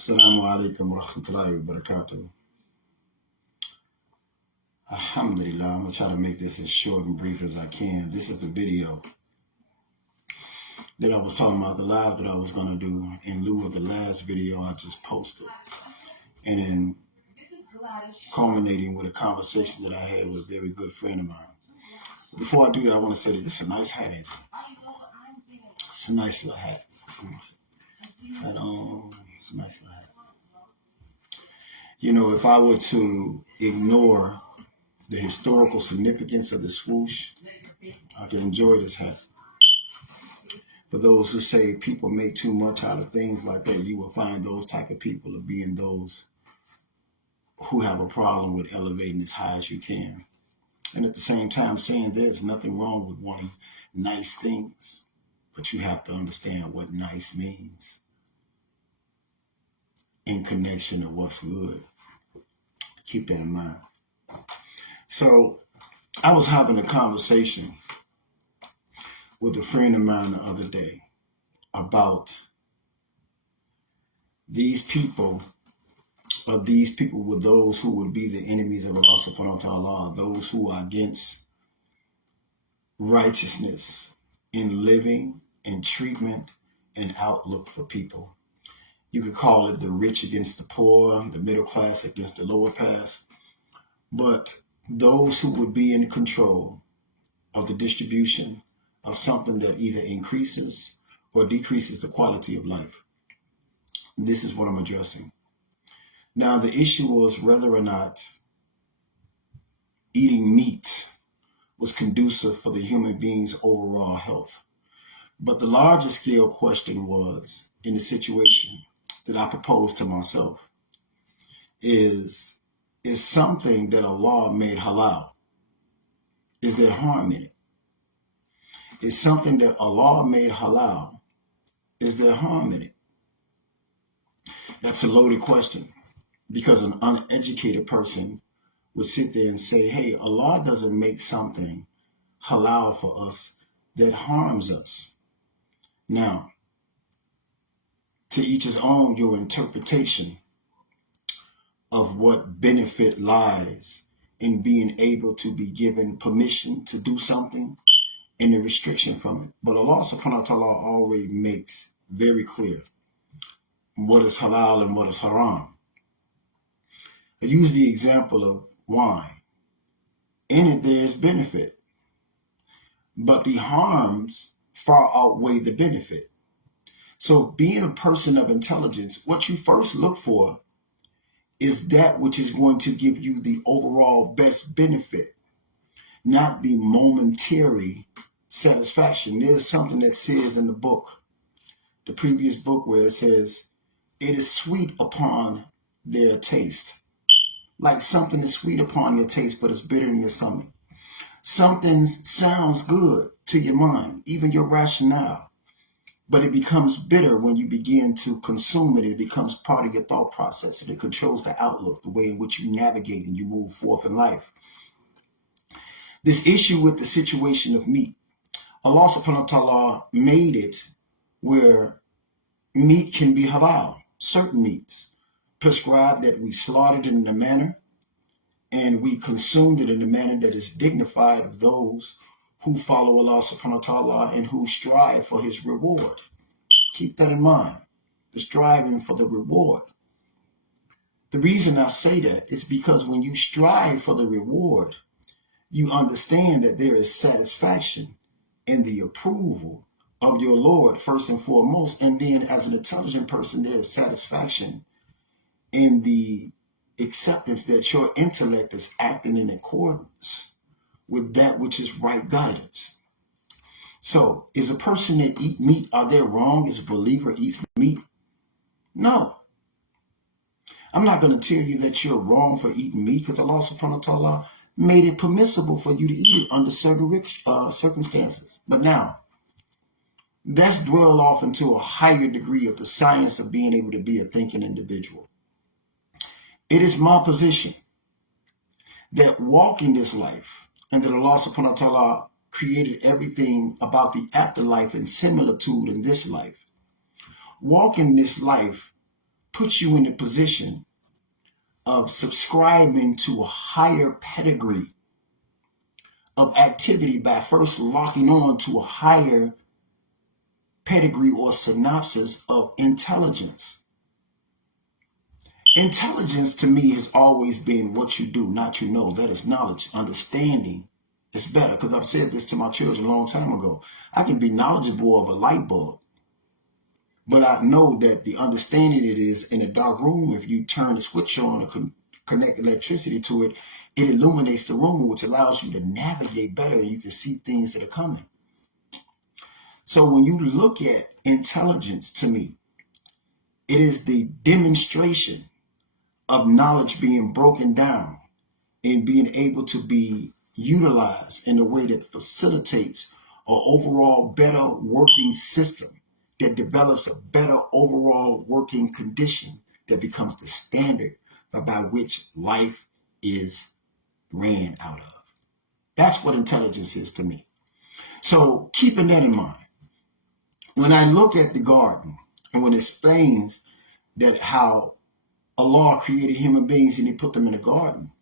Assalaamu Alaikum wa rahmatullahi wa barakatuh. Alhamdulillah, I'm going to try to make this as short and brief as I can. This is the video that I was talking about, the live that I was going to do in lieu of the last video I just posted. And then culminating with a conversation that I had with a very good friend of mine. Before I do that, I want to say that this is a nice hat, ain't it? It's a nice little hat. Hat on. It's a nice little hat. You know, if I were to ignore the historical significance of the swoosh, I can enjoy this hat. For those who say people make too much out of things like that, you will find those type of people of being those who have a problem with elevating as high as you can. And at the same time saying there's nothing wrong with wanting nice things, but you have to understand what nice means in connection to what's good. Keep that in mind. So I was having a conversation with a friend of mine the other day about these people were those who would be the enemies of Allah subhanahu wa ta'ala, those who are against righteousness in living, in treatment, and outlook for people. You could call it the rich against the poor, the middle class against the lower class, but those who would be in control of the distribution of something that either increases or decreases the quality of life. This is what I'm addressing. Now, the issue was whether or not eating meat was conducive for the human being's overall health. But the larger scale question was, in the situation that I proposed to myself, is something that Allah made halal, is there harm in it? Is something that Allah made halal, is there harm in it? That's a loaded question, because an uneducated person would sit there and say, hey, Allah doesn't make something halal for us that harms us. Now, to each his own, your interpretation of what benefit lies in being able to be given permission to do something and the restriction from it. But Allah subhanahu wa ta'ala already makes very clear what is halal and what is haram. I use the example of wine. In it, there is benefit, but the harms far outweigh the benefit. So being a person of intelligence, what you first look for is that which is going to give you the overall best benefit, not the momentary satisfaction. There's something that says in the book, the previous book, where it says, it is sweet upon their taste. Like something is sweet upon your taste, but it's bitter in your stomach. Something sounds good to your mind, even your rationale, but it becomes bitter when you begin to consume it. It becomes part of your thought process, and it controls the outlook, the way in which you navigate and you move forth in life. This issue with the situation of meat, Allah subhanahu wa ta'ala made it where meat can be halal, certain meats, prescribed that we slaughtered it in a manner and we consumed it in a manner that is dignified of those who follow Allah subhanahu wa ta'ala and who strive for his reward. Keep that in mind, the striving for the reward. The reason I say that is because when you strive for the reward, you understand that there is satisfaction in the approval of your Lord first and foremost, and then as an intelligent person, there is satisfaction in the acceptance that your intellect is acting in accordance with that which is right guidance. So, is a person that eat meat, are they wrong? Is a believer eats meat? No. I'm not going to tell you that you're wrong for eating meat, because Allah subhanahu wa ta'ala made it permissible for you to eat it under certain circumstances. But now, let's dwell off into a higher degree of the science of being able to be a thinking individual. It is my position that walking this life, and that Allah subhanahu wa ta'ala created everything about the afterlife and similitude in this life. Walking this life puts you in the position of subscribing to a higher pedigree of activity by first locking on to a higher pedigree or synopsis of intelligence. Intelligence to me has always been what you do, not you know. That is knowledge, understanding. It's better, because I've said this to my children a long time ago. I can be knowledgeable of a light bulb, but I know that the understanding it is in a dark room, if you turn the switch on or connect electricity to it, it illuminates the room, which allows you to navigate better and you can see things that are coming. So when you look at intelligence, to me, it is the demonstration of knowledge being broken down and being able to be utilized in a way that facilitates an overall better working system, that develops a better overall working condition that becomes the standard by which life is ran out of. That's what intelligence is to me. So keeping that in mind, when I look at the garden and when it explains that how Allah created human beings and he put them in a garden,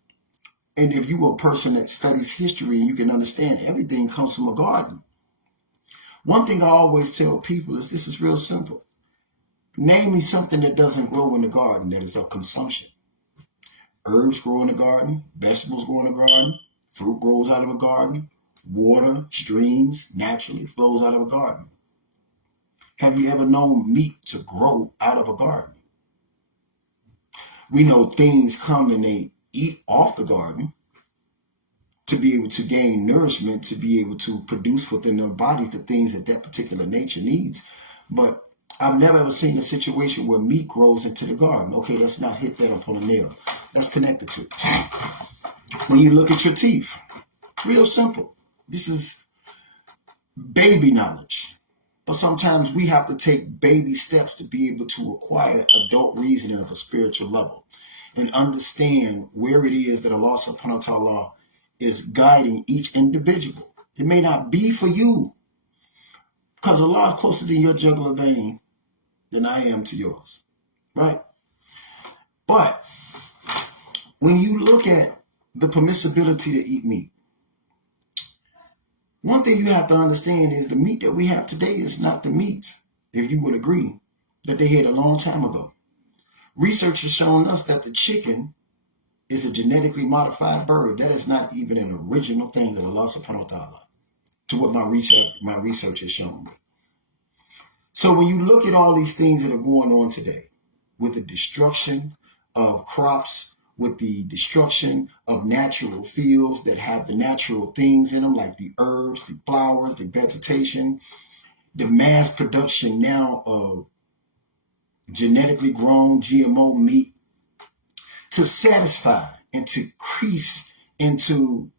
and if you are a person that studies history, you can understand everything comes from a garden. One thing I always tell people is this is real simple. Name me something that doesn't grow in the garden that is of consumption. Herbs grow in the garden, vegetables grow in the garden, fruit grows out of a garden, water, streams, naturally flows out of a garden. Have you ever known meat to grow out of a garden? We know things come and they eat off the garden to be able to gain nourishment, to be able to produce within their bodies the things that that particular nature needs. But I've never ever seen a situation where meat grows into the garden. Okay, let's not hit that up on a nail. Let's connect the two. When you look at your teeth, real simple. This is baby knowledge. But sometimes we have to take baby steps to be able to acquire adult reasoning of a spiritual level and understand where it is that Allah subhanahu wa ta'ala is guiding each individual. It may not be for you, because Allah is closer to your jugular vein than I am to yours, right? But when you look at the permissibility to eat meat, one thing you have to understand is the meat that we have today is not the meat, if you would agree, that they had a long time ago. Research has shown us that the chicken is a genetically modified bird. That is not even an original thing of Allah subhanahu wa ta'ala, to what my research has shown me. So when you look at all these things that are going on today, with the destruction of crops, with the destruction of natural fields that have the natural things in them, like the herbs, the flowers, the vegetation, the mass production now of genetically grown GMO meat to satisfy and to increase into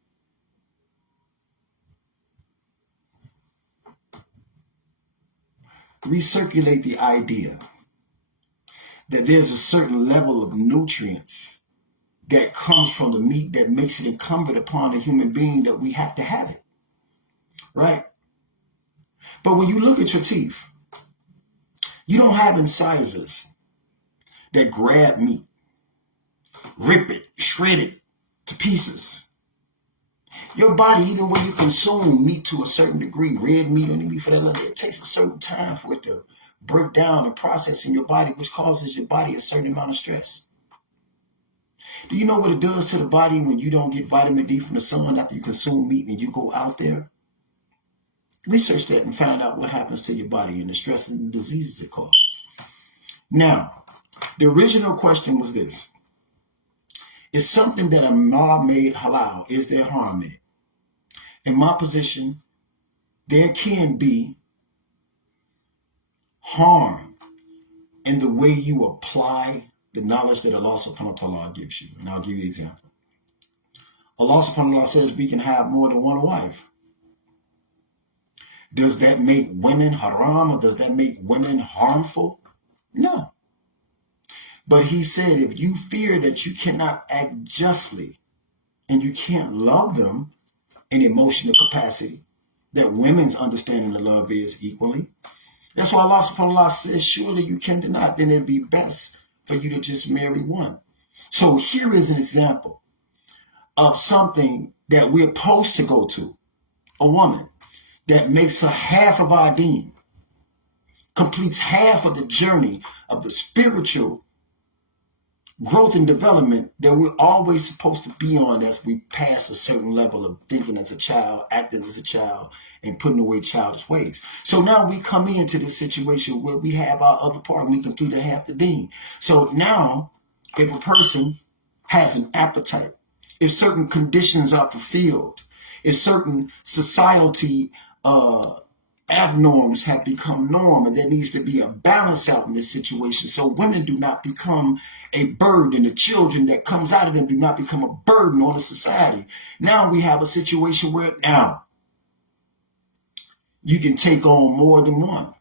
recirculate the idea that there's a certain level of nutrients that comes from the meat that makes it incumbent upon the human being that we have to have it, right? But when you look at your teeth, you don't have incisors that grab meat, rip it, shred it to pieces. Your body, even when you consume meat to a certain degree, red meat or any meat for that level, it takes a certain time for it to break down and process in your body, which causes your body a certain amount of stress. Do you know what it does to the body when you don't get vitamin D from the sun after you consume meat and you go out there? Research that and find out what happens to your body and the stress and the diseases it causes. Now, the original question was this. Is something that Allah made halal, is there harm in it? In my position, there can be harm in the way you apply the knowledge that Allah subhanahu wa ta'ala gives you. And I'll give you an example. Allah subhanahu wa ta'ala says we can have more than one wife. Does that make women haram, or does that make women harmful? No. But he said if you fear that you cannot act justly and you can't love them in emotional capacity, that women's understanding of love is equally. That's why Allah subhanahu wa ta'ala says, surely you can deny, then it'd be best for you to just marry one. So here is an example of something that we're supposed to go to, a woman that makes her half of our deen, completes half of the journey of the spiritual growth and development that we're always supposed to be on as we pass a certain level of thinking as a child, acting as a child, and putting away childish ways. So now we come into this situation where we have our other part and we completed half the deen. So now, if a person has an appetite, if certain conditions are fulfilled, if certain society abnorms have become norm, and there needs to be a balance out in this situation so women do not become a burden and the children that comes out of them do not become a burden on the society. Now we have a situation where now you can take on more than one,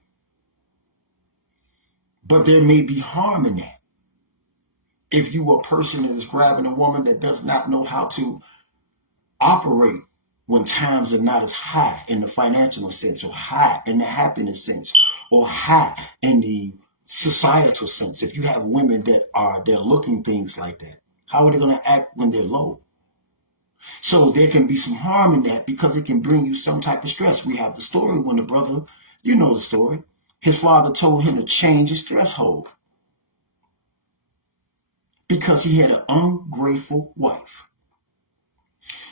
but there may be harm in that. If you are a person that is grabbing a woman that does not know how to operate when times are not as high in the financial sense, or high in the happiness sense, or high in the societal sense. If you have women they're looking things like that, how are they going to act when they're low? So there can be some harm in that because it can bring you some type of stress. We have the story when the brother, you know the story, his father told him to change his threshold because he had an ungrateful wife.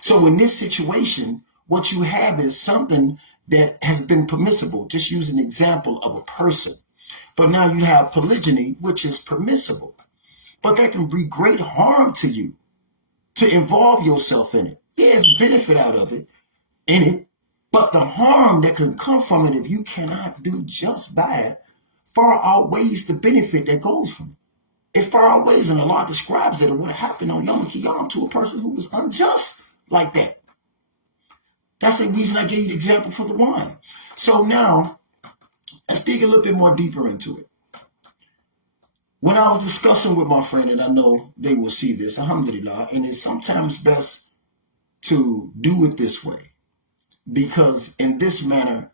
So in this situation, what you have is something that has been permissible. Just use an example of a person. But now you have polygyny, which is permissible. But that can bring great harm to you to involve yourself in it. There's benefit out of it, in it. But the harm that can come from it if you cannot do just by it far outweighs the benefit that goes from it. It far outweighs, and Allah describes that it would have happened on Yom Kippur to a person who was unjust like that. That's the reason I gave you the example for the wine. So now, let's dig a little bit more deeper into it. When I was discussing with my friend, and I know they will see this, alhamdulillah, and it's sometimes best to do it this way, because in this manner,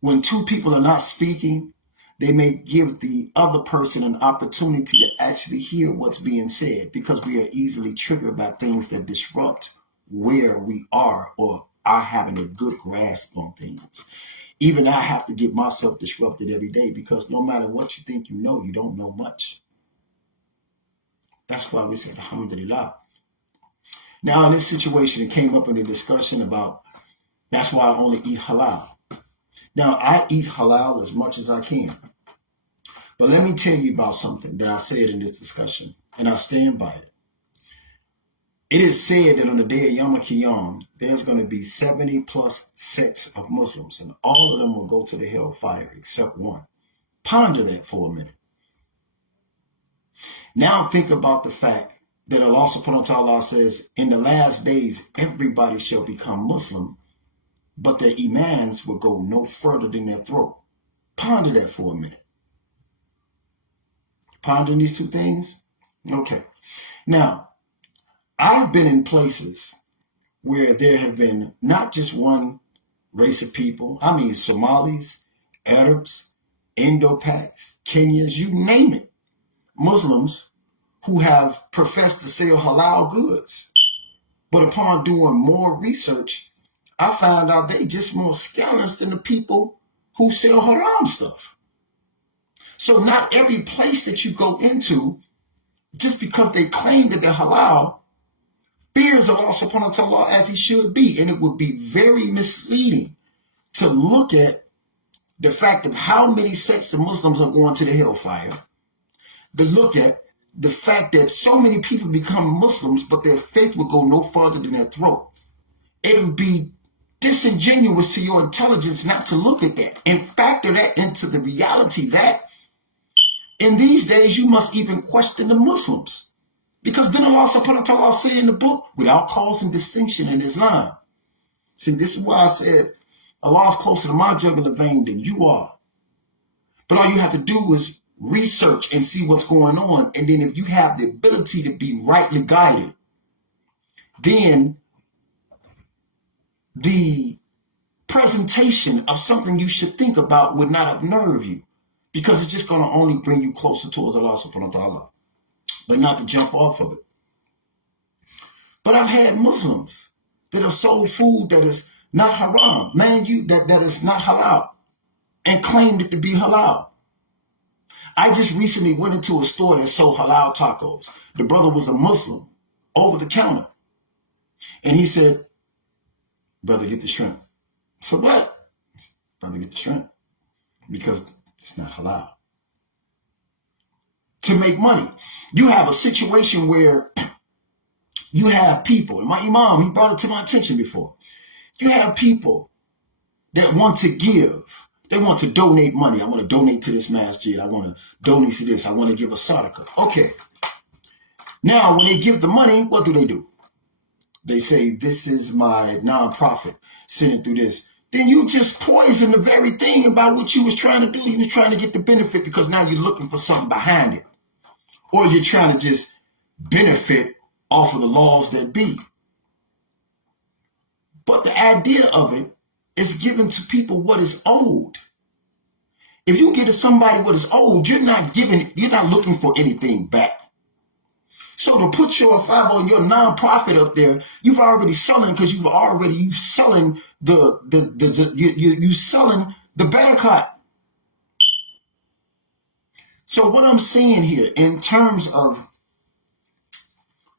when two people are not speaking, they may give the other person an opportunity to actually hear what's being said, because we are easily triggered by things that disrupt where we are or are having a good grasp on things. Even I have to get myself disrupted every day, because no matter what you think you know, you don't know much. That's why we said alhamdulillah. Now in this situation, it came up in a discussion about that's why I only eat halal. Now I eat halal as much as I can. But let me tell you about something that I said in this discussion, and I stand by it. It is said that on the day of Yom Kippur, there's going to be 70 plus sects of Muslims, and all of them will go to the hellfire except one. Ponder that for a minute. Now think about the fact that Allah subhanahu wa ta'ala says, in the last days, everybody shall become Muslim, but their imans will go no further than their throat. Ponder that for a minute. Pondering these two things? Okay. Now, I've been in places where there have been not just one race of people. I mean, Somalis, Arabs, Indo-Paks, Kenyans, you name it. Muslims who have professed to sell halal goods. But upon doing more research, I found out they just more scandalous than the people who sell haram stuff. So not every place that you go into, just because they claim that they're halal, fears Allah subhanahu wa ta'ala as he should be. And it would be very misleading to look at the fact of how many sects of Muslims are going to the hellfire, to look at the fact that so many people become Muslims, but their faith will go no further than their throat. It would be disingenuous to your intelligence not to look at that and factor that into the reality that in these days you must even question the Muslims. Because then Allah subhanahu wa ta'ala say in the book, without causing distinction in Islam. See, this is why I said Allah is closer to my jugular vein than you are. But all you have to do is research and see what's going on. And then if you have the ability to be rightly guided, then the presentation of something you should think about would not unnerve you, because it's just going to only bring you closer towards Allah subhanahu wa ta'ala. but not to jump off of it. But I've had Muslims that have sold food that is not haram, that is not halal, and claimed it to be halal. I just recently went into a store that sold halal tacos. The brother was a Muslim, over the counter. And he said, brother, get the shrimp. So what? Brother, get the shrimp. Because it's not halal. To make money. You have a situation where you have people, my imam, he brought it to my attention before. You have people that want to give. They want to donate money. I want to donate to this masjid. I want to donate to this. I want to give a sadaqah. Okay. Now, when they give the money, what do? They say, this is my nonprofit. Send it through this. Then you just poison the very thing about what you was trying to do. You was trying to get the benefit because now you're looking for something behind it. Or you're trying to just benefit off of the laws that be. But the idea of it is giving to people what is owed. If you give to somebody what is owed, you're not looking for anything back. So to put your your nonprofit up there, you've already selling because you selling you selling the barakah. So what I'm saying here in terms of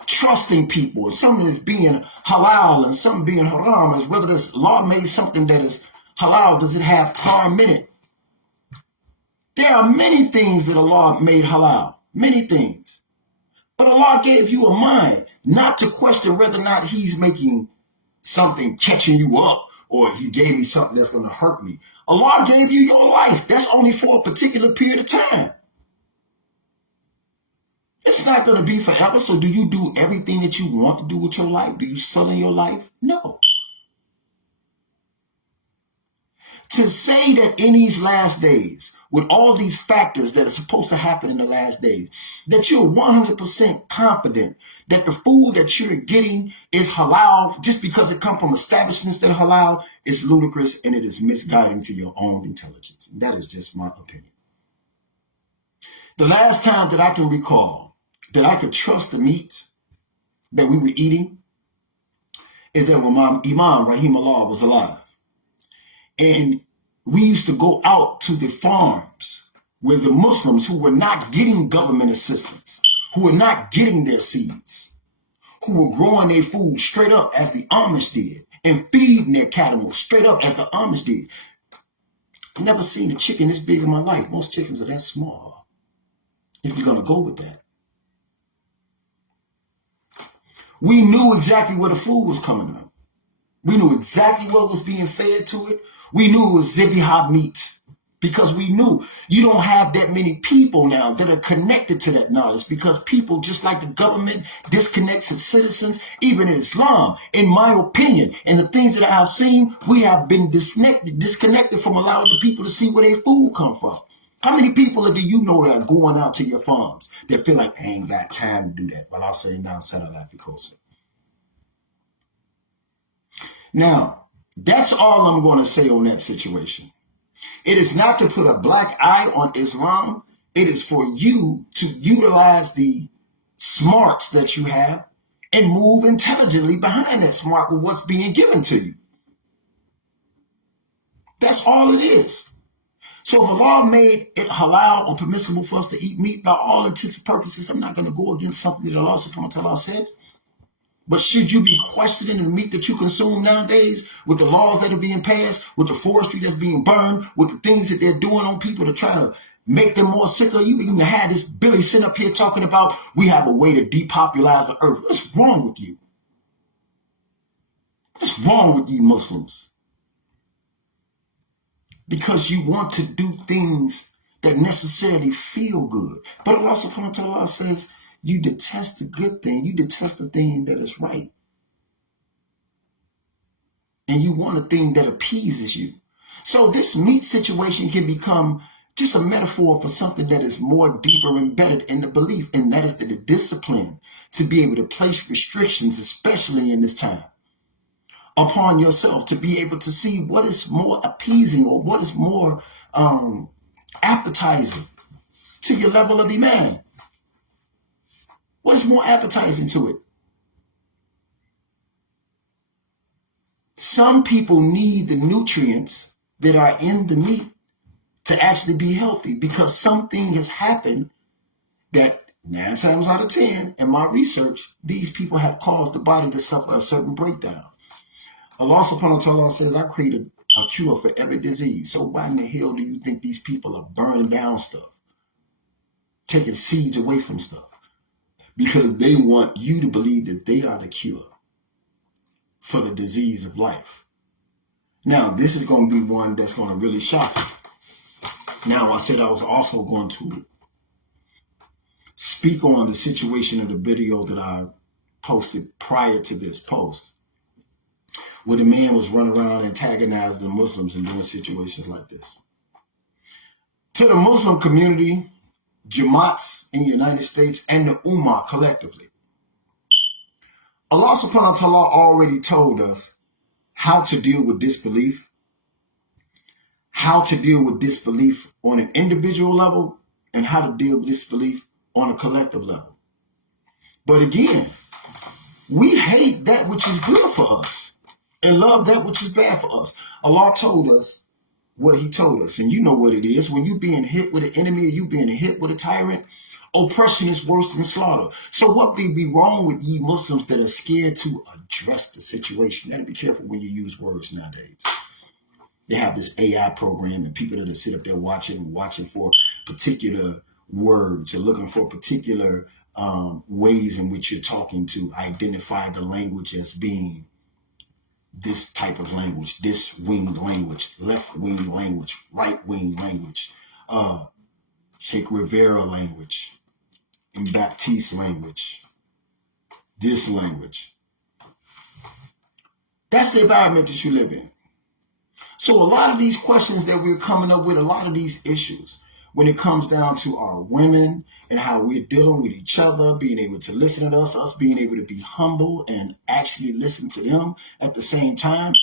trusting people, some is being halal and some being haram, is whether this law made something that is halal, does it have harm in it? There are many things that Allah made halal, many things. But Allah gave you a mind not to question whether or not he's making something catching you up or he gave me something that's going to hurt me. Allah gave you your life. That's only for a particular period of time. It's not going to be forever. So do you do everything that you want to do with your life? Do you sell in your life? No. To say that in these last days, with all these factors that are supposed to happen in the last days, that you're 100% confident that the food that you're getting is halal just because it comes from establishments that are halal is ludicrous and it is misguiding to your own intelligence. And that is just my opinion. The last time that I can recall that I could trust the meat that we were eating is that when my Imam, Rahimahullah, was alive. And we used to go out to the farms where the Muslims who were not getting government assistance, who were not getting their seeds, who were growing their food straight up as the Amish did and feeding their cattle straight up as the Amish did. I've never seen a chicken this big in my life. Most chickens are that small. If you're going to go with that. We knew exactly where the food was coming from. We knew exactly what was being fed to it. We knew it was Zibihah meat because we knew you don't have that many people now that are connected to that knowledge because people, just like the government, disconnects its citizens, even in Islam, in my opinion, and the things that I have seen, we have been disconnected from allowing the people to see where their food come from. How many people do you know that are going out to your farms that feel like they ain't got time to do that? But I'll say now, now, that's all I'm going to say on that situation. It is not to put a black eye on Islam. It is for you to utilize the smarts that you have and move intelligently behind that smart with what's being given to you. That's all it is. So if Allah made it halal or permissible for us to eat meat, by all intents and purposes, I'm not going to go against something that Allah subhanahu wa ta'ala said. But should you be questioning the meat that you consume nowadays with the laws that are being passed, with the forestry that's being burned, with the things that they're doing on people to try to make them more sicker? You even had this Billy sitting up here talking about we have a way to depopulate the earth. What's wrong with you? What's wrong with you Muslims? Because you want to do things that necessarily feel good. But Allah subhanahu wa ta'ala says, you detest the good thing. You detest the thing that is right. And you want a thing that appeases you. So this meat situation can become just a metaphor for something that is more deeper embedded in the belief. And that is the discipline to be able to place restrictions, especially in this time, upon yourself, to be able to see what is more appeasing or what is more appetizing to your level of iman. What is more appetizing to it? Some people need the nutrients that are in the meat to actually be healthy because something has happened that 9 times out of 10 in my research, these people have caused the body to suffer a certain breakdown. Allah subhanahu wa ta'ala says, I created a cure for every disease. So why in the hell do you think these people are burning down stuff, taking seeds away from stuff? Because they want you to believe that they are the cure for the disease of life. Now, this is going to be one that's going to really shock you. Now, I said I was also going to speak on the situation of the video that I posted prior to this post, where the man was running around antagonizing the Muslims and doing situations like this. To the Muslim community, Jamaats in the United States, and the Ummah collectively, Allah subhanahu wa ta'ala already told us how to deal with disbelief, how to deal with disbelief on an individual level, and how to deal with disbelief on a collective level. But again, we hate that which is good for us and love that which is bad for us. Allah told us what he told us, and you know what it is. When you being hit with an enemy or you being hit with a tyrant, oppression is worse than slaughter. So what may be wrong with ye Muslims that are scared to address the situation? You gotta be careful when you use words nowadays. They have this AI program and people that sit up there watching for particular words or looking for particular ways in which you're talking to identify the language as being this type of language, this wing language, left wing language, right wing language, Che Rivera language, and Baptiste language, this language. That's the environment that you live in. So a lot of these questions that we're coming up with, a lot of these issues, when it comes down to our women and how we're dealing with each other, being able to listen to us being able to be humble and actually listen to them at the same time.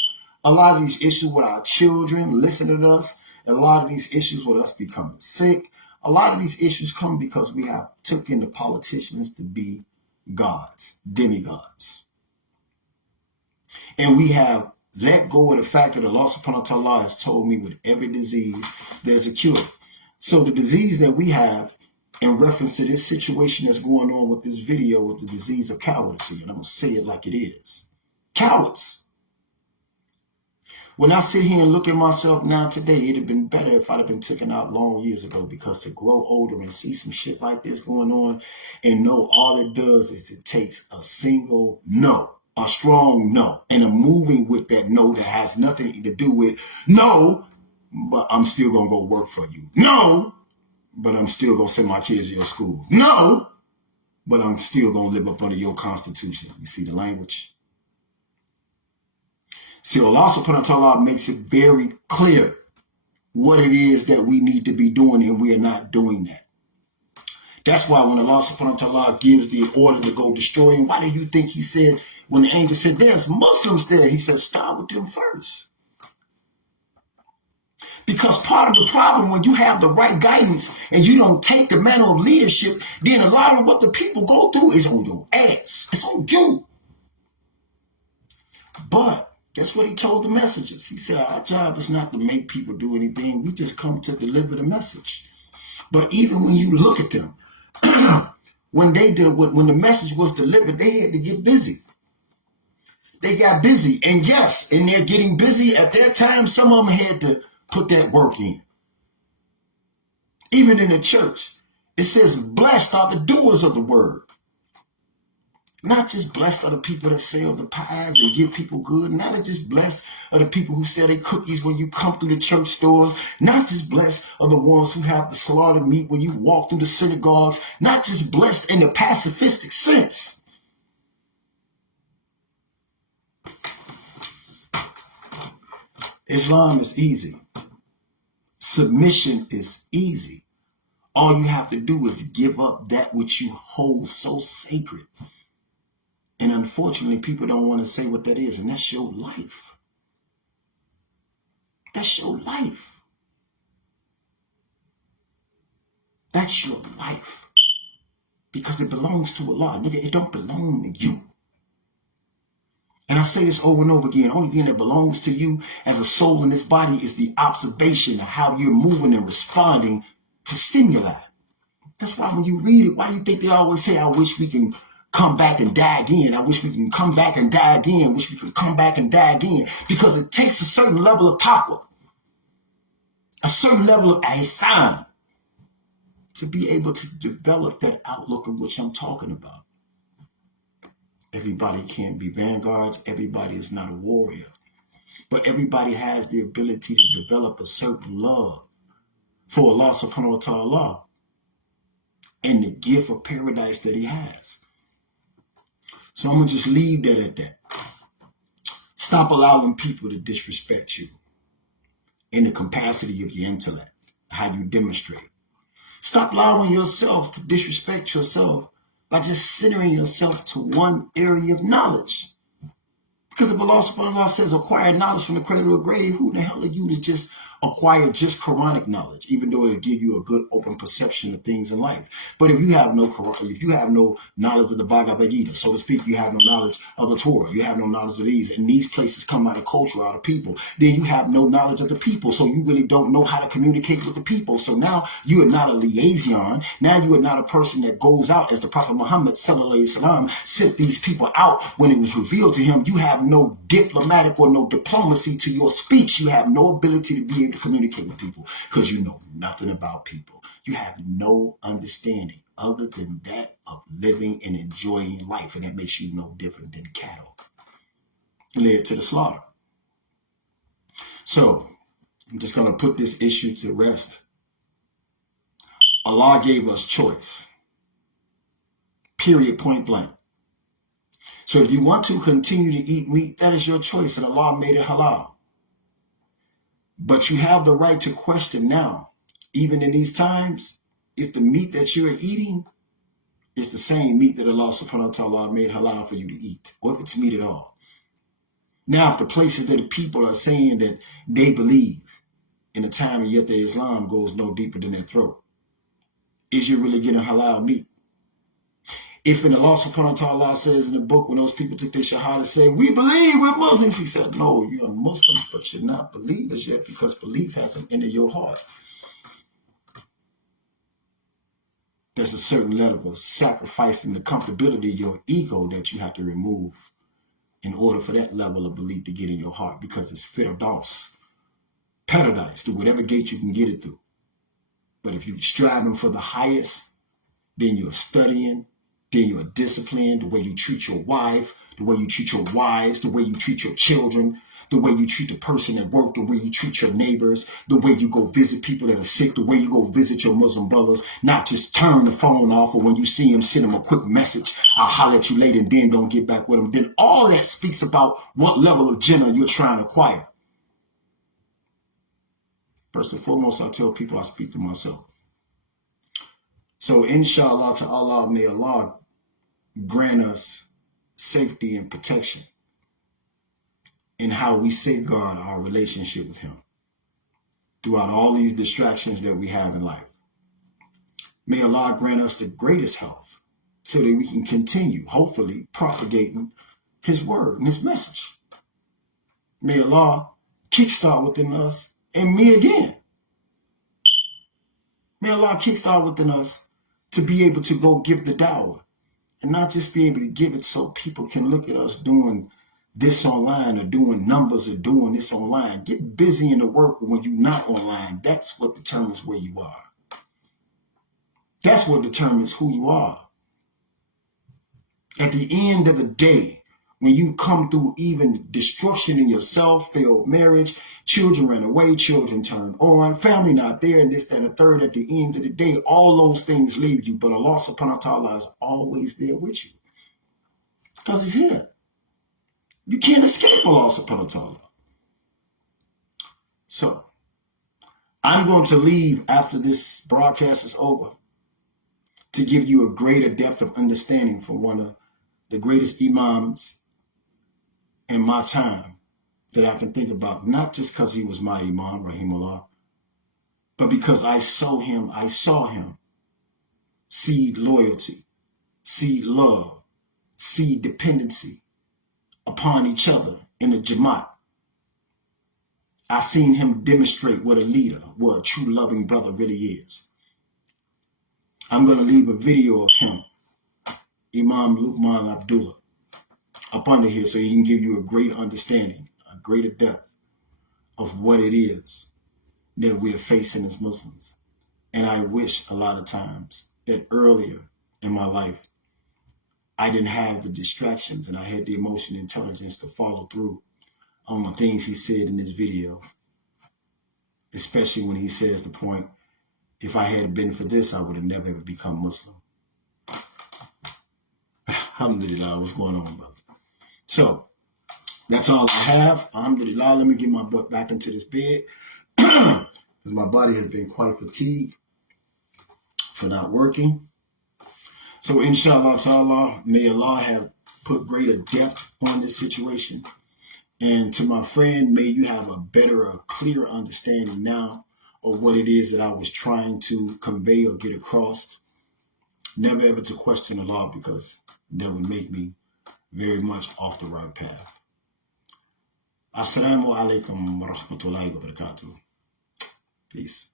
A lot of these issues with our children listening to us, a lot of these issues with us becoming sick, a lot of these issues come because we have taken the politicians to be gods, demigods. And we have let go of the fact that Allah subhanahu wa ta'ala has told me with every disease, there's a cure. So the disease that we have in reference to this situation that's going on with this video with the disease of cowardice, and I'm going to say it like it is. Cowards. When I sit here and look at myself now today, it'd have been better if I'd have been taken out long years ago, because to grow older and see some shit like this going on and know all it does is it takes a single no. A strong no, and a moving with that no that has nothing to do with no, but I'm still going to go work for you. No, but I'm still going to send my kids to your school. No, but I'm still going to live up under your constitution. You see the language? See, Allah subhanahu wa ta'ala makes it very clear what it is that we need to be doing, and we are not doing that. That's why when Allah subhanahu wa ta'ala gives the order to go destroy him, why do you think he said, when the angel said, there's Muslims there, he said, start with them first. Because part of the problem when you have the right guidance and you don't take the manner of leadership, then a lot of what the people go through is on your ass. It's on you. But that's what he told the messengers. He said, our job is not to make people do anything. We just come to deliver the message. But even when you look at them, when the message was delivered, they had to get busy. They got busy. And yes, and they're getting busy at their time. Some of them had to put that work in. Even in the church, it says, blessed are the doers of the word. Not just blessed are the people that sell the pies and give people good. Not just blessed are the people who sell their cookies when you come through the church stores. Not just blessed are the ones who have the slaughtered meat when you walk through the synagogues. Not just blessed in the pacifistic sense. Islam is easy. Submission is easy. All you have to do is give up that which you hold so sacred. And unfortunately, people don't want to say what that is, and that's your life. That's your life. That's your life. because it belongs to Allah. Nigga, it don't belong to you. And I say this over and over again. The only thing that belongs to you as a soul in this body is the observation of how you're moving and responding to stimuli. That's why when you read it, why you think they always say, I wish we can come back and die again. I wish we can come back and die again. I wish we can come back and die again. Because it takes a certain level of taqwa, a certain level of ihsan, to be able to develop that outlook of which I'm talking about. Everybody can't be vanguards. Everybody is not a warrior. But everybody has the ability to develop a certain love for Allah subhanahu wa ta'ala and the gift of paradise that he has. So I'm going to just leave that at that. Stop allowing people to disrespect you in the capacity of your intellect, how you demonstrate. Stop allowing yourself to disrespect yourself by just centering yourself to one area of knowledge. Because if Allah subhanahu wa ta'ala says acquire knowledge from the cradle to the grave, who the hell are you to just acquire just Quranic knowledge, even though it'll give you a good open perception of things in life? But if you have no Quran, if you have no knowledge of the Bhagavad Gita, so to speak, you have no knowledge of the Torah, you have no knowledge of these, and these places come out of culture, out of people, then you have no knowledge of the people, so you really don't know how to communicate with the people. So now you are not a liaison. Now you are not a person that goes out, as the Prophet Muhammad sallallahu alaihi wasallam sent these people out when it was revealed to him. You have no diplomatic or no diplomacy to your speech. You have no ability to be able to communicate with people because you know nothing about people. You have no understanding other than that of living and enjoying life, and that makes you no different than cattle led to the slaughter. So I'm just going to put this issue to rest. Allah gave us choice. Period, point blank. So if you want to continue to eat meat, that is your choice, and Allah made it halal. But you have the right to question now, even in these times, if the meat that you're eating is the same meat that Allah subhanahu wa ta'ala made halal for you to eat, or if it's meat at all. Now, if the places that the people are saying that they believe in a time and yet the Islam goes no deeper than their throat, is you really getting halal meat? If in Allah subhanahu wa ta'ala says in the book, when those people took their shahada, said, we believe we're Muslims, he said, no, you're Muslims, but you're not believers yet because belief hasn't entered your heart. There's a certain level of sacrificing the comfortability of your ego that you have to remove in order for that level of belief to get in your heart, because it's firdaus, paradise, through whatever gate you can get it through. But if you're striving for the highest, then you're studying, then you're disciplined, the way you treat your wife, the way you treat your wives, the way you treat your children, the way you treat the person at work, the way you treat your neighbors, the way you go visit people that are sick, the way you go visit your Muslim brothers, not just turn the phone off, or when you see them, send them a quick message, I'll holler at you later, and then don't get back with them. Then all that speaks about what level of Jannah you're trying to acquire. First and foremost, I tell people I speak to myself. So inshallah to Allah, may Allah grant us safety and protection in how we safeguard our relationship with him throughout all these distractions that we have in life. May Allah grant us the greatest health so that we can continue, hopefully, propagating his word and his message. May Allah kickstart within us and me again. May Allah kickstart within us to be able to go give the dawah. And not just be able to give it so people can look at us doing this online or doing numbers or doing this online. Get busy in the work when you're not online. That's what determines where you are. That's what determines who you are. At the end of the day, when you come through even destruction in yourself, failed marriage, children ran away, children turned on, family not there, and this, that, and the third, at the end of the day, all those things leave you. But Allah subhanahu wa ta'ala is always there with you. Because he's here. You can't escape Allah subhanahu wa ta'ala. So, I'm going to leave after this broadcast is over to give you a greater depth of understanding from one of the greatest imams in my time that I can think about, not just because he was my imam, rahimahullah, but because I saw him see loyalty, see love, see dependency upon each other in the Jamaat. I seen him demonstrate what a leader, what a true loving brother really is. I'm going to leave a video of him, Imam Luqman Abdullah, up under here so he can give you a great understanding, a greater depth of what it is that we are facing as Muslims. And I wish a lot of times that earlier in my life, I didn't have the distractions and I had the emotional intelligence to follow through on the things he said in this video. Especially when he says the point, if I had been for this, I would have never ever become Muslim. Alhamdulillah, what's going on, brother? So, that's all I have. Alhamdulillah, let me get my butt back into this bed. Because my body has been quite fatigued for not working. So, inshallah ta'ala, may Allah have put greater depth on this situation. And to my friend, may you have a better, a clearer understanding now of what it is that I was trying to convey or get across. Never ever to question Allah, because that would make me very much off the right path. Assalaamu Alaikum wa rahmatullahi wa barakatuh. Peace.